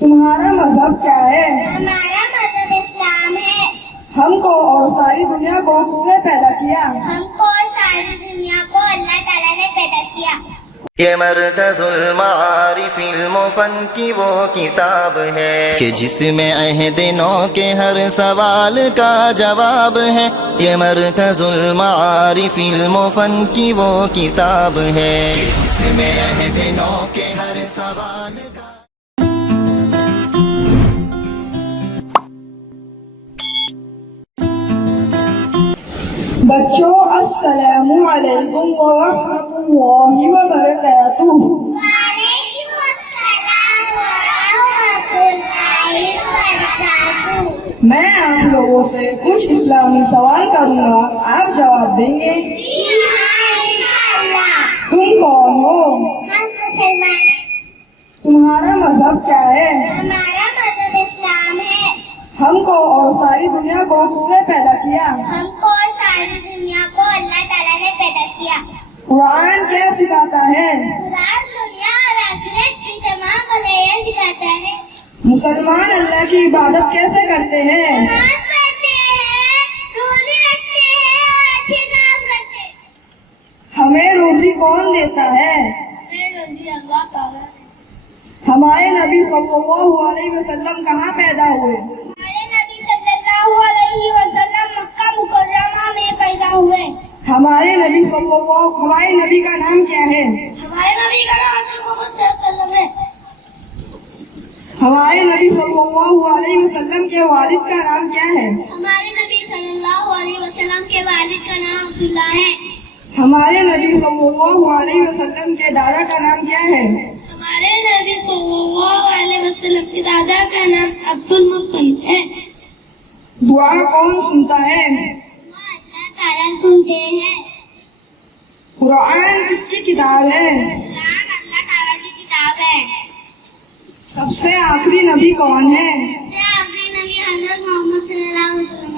تمہارا مذہب کیا ہے؟ ہمارا مذہب اسلام ہے۔ ہم کو اور ساری دنیا کو کس نے پیدا کیا؟ ہم کو اور ساری دنیا کو اللہ تعالیٰ نے پیدا کیا۔ یہ مرکز المعارف المفن کی وہ کتاب ہے کہ جس میں عہد نو کے ہر سوال کا جواب ہے۔ یہ مرکز المعارف المفن کی وہ کتاب ہے کہ جس میں عہد نو کے ہر سوال کا بچوں السلام علیکم ورحمۃ اللہ وبرکاتہ۔ وعلیکم السلام ورحمۃ اللہ وبرکاتہ۔ میں آپ لوگوں سے کچھ اسلامی سوال کروں گا، آپ جواب دیں گے؟ جی ہاں انشاءاللہ۔ تم کون ہو؟ ہم مسلمان ہیں۔ تمہارا مذہب کیا ہے؟ ہمارا مذہب اسلام ہے۔ ہم کو اور ساری دنیا کو کس نے پیدا کیا؟ ہم کو اور ساری دنیا کو اللہ تعالیٰ نے پیدا کیا۔ قرآن کیا سکھاتا ہے؟ قرآن دنیا اور آخرت کی تمام بھلائیاں سکھاتا ہے۔ مسلمان اللہ کی عبادت کیسے کرتے ہیں؟ نماز پڑھتے ہیں، روزے رکھتے ہیں اور اچھے کام کرتے ہیں۔ ہمیں روزی کون دیتا ہے؟ ہمیں روزی اللہ تعالیٰ نے۔ ہمارے نبی صلی اللہ علیہ وسلم کہاں پیدا ہوئے؟ ہمارے نبی صلی اللہ علیہ وسلم مکہ مکرمہ میں پیدا ہوئے۔ ہمارے نبی کا نام کیا ہے؟ ہمارے نبی کا نام حضرت محمد صلی اللہ علیہ وسلم ہے۔ ہمارے نبی صلی اللہ علیہ وسلم کے والد کا نام کیا ہے؟ ہمارے نبی صلی اللہ علیہ وسلم کے والد کا نام عبداللہ ہے۔ ہمارے نبی صلی اللہ علیہ وسلم کے دادا کا نام کیا ہے؟ ہمارے نبی صلی اللہ علیہ وسلم کے دادا کا نام عبد المطلب ہے۔ دعا کون سنتا ہے؟ اللہ تعالیٰ سنتے ہیں۔ قرآن کس کی کتاب ہے؟ قرآن اللہ تعالیٰ کی کتاب ہے۔ سب سے آخری نبی کون ہے؟ سب سے آخری نبی حضرت محمد صلی اللہ علیہ وسلم